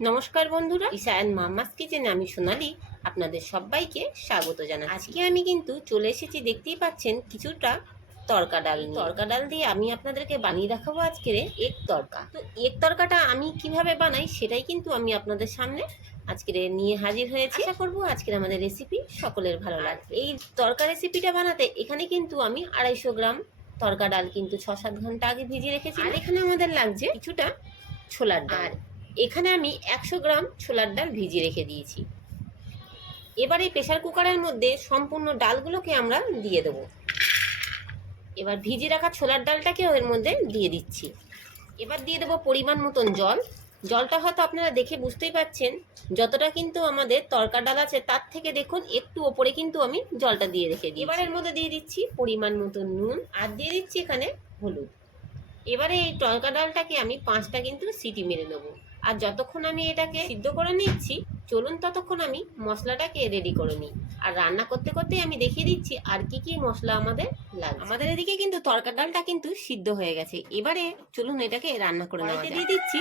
নমস্কার বন্ধুরা। ইসায়ান মাম্মাস কিচেনে আমি সোনালি। আপনাদের সবাইকে স্বাগত জানাই আজকে আমি কিন্তু চলে এসেছি দেখতেই পাচ্ছেন কিছুটা তরকা ডাল তরকা ডাল দিয়ে আমি আপনাদেরকে বানিয়ে দেখাবো আজকের এক তরকা। তো এক তরকাটা আমি কীভাবে বানাই সেটাই কিন্তু আমি আপনাদের সামনে আজকের নিয়ে হাজির হয়েছি। আশা করব আজকের আমাদের রেসিপি সকলের ভালো লাগবে। এই তরকা রেসিপিটা বানাতে এখানে কিন্তু আমি আড়াইশো গ্রাম তরকা ডাল কিন্তু ছ সাত ঘণ্টা আগে ভিজিয়ে রেখেছি। আর এখানে আমাদের লাগছে কিছুটা ছোলার ডাল। আর এখানে আমি একশো গ্রাম ছোলার ডাল ভিজিয়ে রেখে দিয়েছি। এবার এই প্রেশার কুকারের মধ্যে সম্পূর্ণ ডালগুলোকে আমরা দিয়ে দেবো। এবার ভিজিয়ে রাখা ছোলার ডালটাকেও এর মধ্যে দিয়ে দিচ্ছি। এবার দিয়ে দেবো পরিমাণ মতন জল। জলটা হয়তো আপনারা দেখে বুঝতেই পাচ্ছেন, যতটা কিন্তু আমাদের তরকা ডাল আছে তার থেকে দেখুন একটু ওপরে কিন্তু আমি জলটা দিয়ে রেখে দিই এবার এর মধ্যে দিয়ে দিচ্ছি পরিমাণ মতন নুন আর দিয়ে দিচ্ছি এখানে হলুদ। এবারে এই তরকা ডালটাকে আমি পাঁচটা কিন্তু সিটি মেরে নেব। আর যতক্ষণ আমি এটাকে সিদ্ধ করে নিচ্ছি চলুন ততক্ষণ আমি মশলাটাকে রেডি করে নিই। আর রান্না করতে করতে আমি দেখিয়ে দিচ্ছি আর কি কি মশলা আমাদের লাগবে আমাদের এদিকে কিন্তু তরকার ডালটা কিন্তু সিদ্ধ হয়ে গেছে। এবারে চলুন এটাকে রান্না করে নেওয়া দিয়ে দিচ্ছি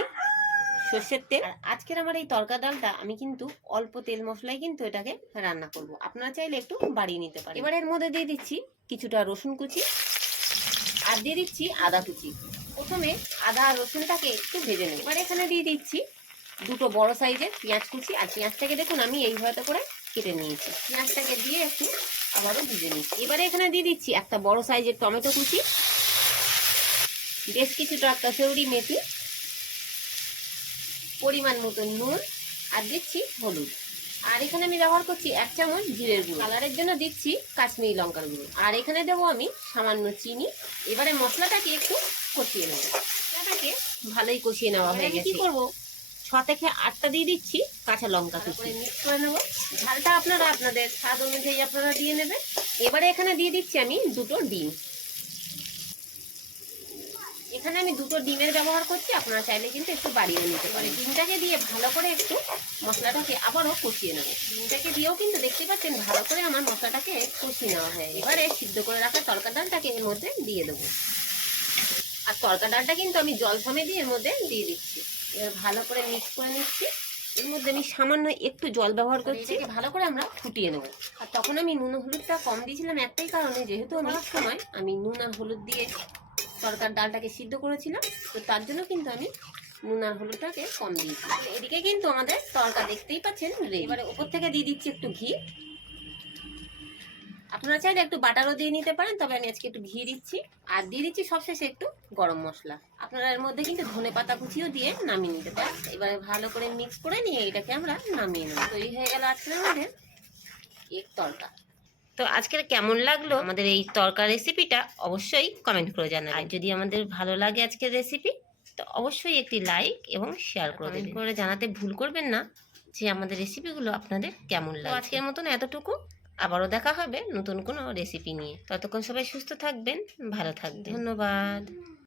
সর্ষের তেল। আজকের আমার এই তরকা ডালটা আমি কিন্তু অল্প তেল মশলায় কিন্তু এটাকে রান্না করব। আপনারা চাইলে একটু বাড়িয়ে নিতে পারেন। এবার এর মধ্যে দিয়ে দিচ্ছি কিছুটা রসুন কুচি। আর দিয়ে দিচ্ছি আদা কুচি। প্রথমে আদা আর রসুনটাকে একটু ভেজে নেব। এবার এখানে দিয়ে দিচ্ছি দুটো বড় সাইজের পেঁয়াজ কুচি। আর পেঁয়াজটাকে দেখুন, আমি এইভাবে করে কেটে নিয়েছি। পেঁয়াজটাকে দিয়ে একটু আবারও ভেজে নিচ্ছি। এবারে এখানে দিয়ে দিচ্ছি একটা বড় সাইজের টমেটো কুচি, বেশ কিছুটা কচৌরি মেথি, পরিমাণ মতো নুন, আর দিচ্ছি হলুদ। আর এখানে আমি ব্যবহার করছি এক চামচ জিরের গুঁড়ো। কালারের জন্য দিচ্ছি কাশ্মীরি লঙ্কার গুঁড়ো। আর এখানে দেবো আমি সামান্য চিনি। এবারে মশলাটাকে একটু কষিয়ে নেব। মশলাটাকে ভালোই কষিয়ে নেওয়া হয়ে গেছে কি করব? ছ থেকে আটটা দিয়ে দিচ্ছি কাঁচা লঙ্কা কুচি। মিক্স করে নেব। ঝালটা আপনারা আপনাদের স্বাদ অনুযায়ী আপনারা দিয়ে নেবেন। এবারে এখানে দিয়ে দিচ্ছি আমি দুটো ডিম। এখানে আমি দুটো ডিমের ব্যবহার করছি আপনারা চাইলে কিন্তু একটু বাড়িয়ে নিতে পারেন। ডিমটাকে দিয়ে ভালো করে একটু মশলাটাকে আবারও কষিয়ে নেব। ডিমটাকে দিয়েও কিন্তু দেখতে পাচ্ছেন ভালো করে আমার মশলাটাকে কষিয়ে নেওয়া হয় এবারে সিদ্ধ করে রাখা তরকা ডালটাকে এর মধ্যে দিয়ে দেবো। আর তরকা ডালটা কিন্তু আমি জল থামে দিয়ে এর মধ্যে দিয়ে দিচ্ছি। এবার ভালো করে মিক্স করে নিচ্ছি। এর মধ্যে আমি সামান্য একটু জল ব্যবহার করছি। ভালো করে আমরা ফুটিয়ে নেব। আর তখন আমি নুন হলুদটা কম দিয়েছিলাম একটাই কারণে যেহেতু আমি সময় আমি নুন আর হলুদ দিয়ে তরকার ডালটাকে সিদ্ধ করেছিলাম। তো তার জন্য কিন্তু আমি নুন আর হলুদটাকে কম দিয়েছি। এদিকে কিন্তু আমাদের তরকা দেখতেই পাচ্ছেন। এবারে উপর থেকে দিয়ে দিচ্ছি একটু ঘি। আপনারা চাইলে একটু বাটারও দিয়ে নিতে পারেন, তবে আমি আজকে একটু ঘি দিচ্ছি। আর দিয়ে দিচ্ছি সবশেষে একটু গরম মশলা। আপনারা এর মধ্যে কিন্তু ধনে পাতা কুচিও দিয়ে নামিয়ে নিতে পারেন। এবারে ভালো করে মিক্স করে নিয়ে এটাকে আমরা নামিয়ে নেব। তৈরি হয়ে গেল আজকে আমাদের এক তরকা। তো আজকের কেমন লাগল আমাদের এই তরকা রেসিপিটা অবশ্যই কমেন্ট করে জানাবেন। আর যদি আমাদের ভালো লাগে আজকের রেসিপি তো অবশ্যই একটি লাইক এবং শেয়ার করে দেবেন। করে জানাতে ভুল করবেন না যে আমাদের রেসিপিগুলো আপনাদের কেমন লাগে আজকের মতন এতটুকু। আবারও দেখা হবে নতুন কোনো রেসিপি নিয়ে। ততক্ষণ সবাই সুস্থ থাকবেন ভালো থাকবেন। ধন্যবাদ।